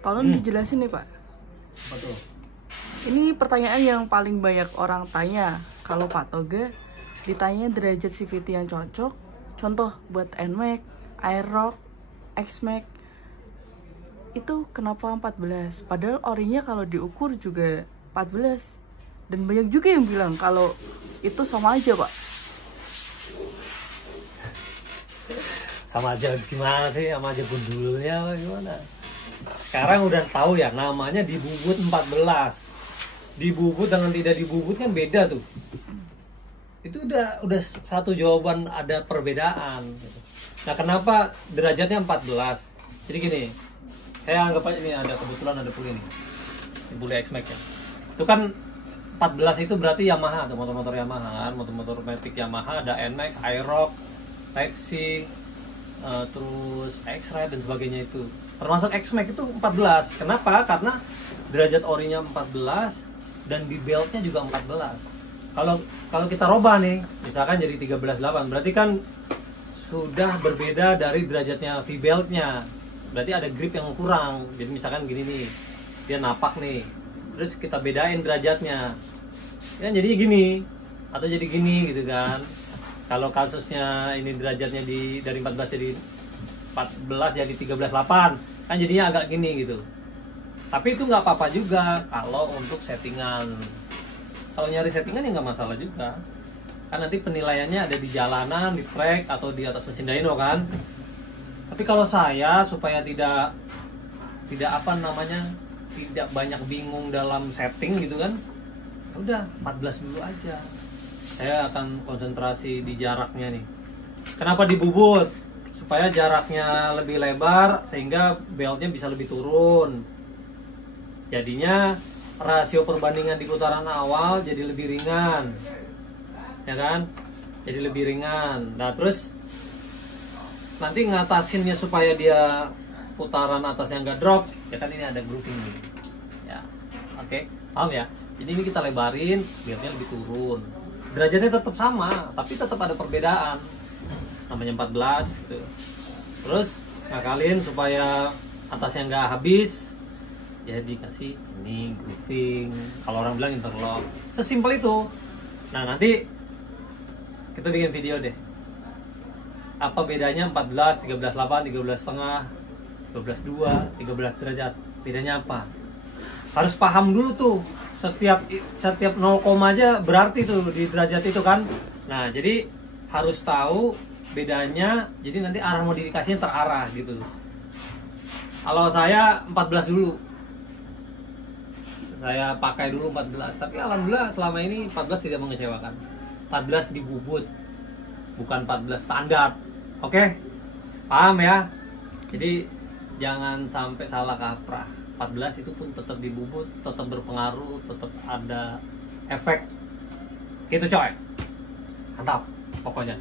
Tolong dijelasin nih Pak. Apa tuh? Ini pertanyaan yang paling banyak orang tanya. Kalau Pak Toga ditanya derajat CVT yang cocok, contoh buat NMAX, Aerox, X-Max, itu kenapa 14? Padahal orinya kalau diukur juga 14. Dan banyak juga yang bilang kalau itu sama aja Pak. Sama aja gimana sih? Sama aja gundulnya gimana? Sekarang udah tahu ya, namanya dibubut 14. Dibubut dengan tidak dibubut kan beda tuh. Itu udah satu jawaban, ada perbedaan gitu. Nah, kenapa derajatnya 14? Jadi gini, saya anggap aja ini kebetulan ada puli nih. Puli X-Max ya. Itu kan 14 itu berarti Yamaha tuh, motor-motor Yamaha kan, motor-motor Matic Yamaha, ada NMAX, Aerox, Lexi, terus X-Ray dan sebagainya itu. Termasuk X-Max itu 14. Kenapa? Karena derajat orinya 14 dan di beltnya juga 14. Kalau kita robah nih, misalkan jadi 13.8, berarti kan sudah berbeda dari derajatnya V-beltnya. Berarti ada grip yang kurang. Jadi misalkan gini nih, dia napak nih. Terus kita bedain derajatnya. Kan jadi gini atau jadi gini gitu kan. Kalau kasusnya ini derajatnya dari 14 jadi 14 jadi 13.8, kan jadinya agak gini gitu. Tapi itu nggak apa-apa juga kalau untuk settingan. Kalau nyari settingan ya nggak masalah juga. Kan nanti penilaiannya ada di jalanan, di track atau di atas mesin dyno kan. Tapi kalau saya supaya tidak apa namanya, tidak banyak bingung dalam setting gitu kan, udah 14 dulu aja. Saya akan konsentrasi di jaraknya nih. Kenapa dibubut? Supaya jaraknya lebih lebar sehingga beltnya bisa lebih turun. Jadinya rasio perbandingan di putaran awal jadi lebih ringan, ya kan? Jadi lebih ringan. Nah terus nanti ngatasinnya supaya dia putaran atasnya nggak drop, ya kan ini ada grooving nih. Ya, oke, paham ya? Jadi ini kita lebarin, beltnya lebih turun. Derajatnya tetap sama, tapi tetap ada perbedaan. Namanya 14 gitu. Terus ngakalin supaya atasnya nggak habis, ya dikasih ini grooving. Kalau orang bilang interlock, sesimpel itu. Nah nanti kita bikin video deh. Apa bedanya 14, 13.8, 13,5, 13,2, 13 derajat? Bedanya apa? Harus paham dulu tuh. Setiap 0, aja berarti tuh di derajat itu kan. Nah jadi harus tahu bedanya, jadi nanti arah modifikasinya terarah gitu. Kalau saya 14 dulu, saya pakai dulu 14, tapi alhamdulillah selama ini 14 tidak mengecewakan. 14 dibubut, bukan 14 standar. Oke, paham ya? Jadi jangan sampai salah kaprah. 14 itu pun tetap dibubut, tetap berpengaruh, tetap ada efek. Gitu coy, mantap pokoknya.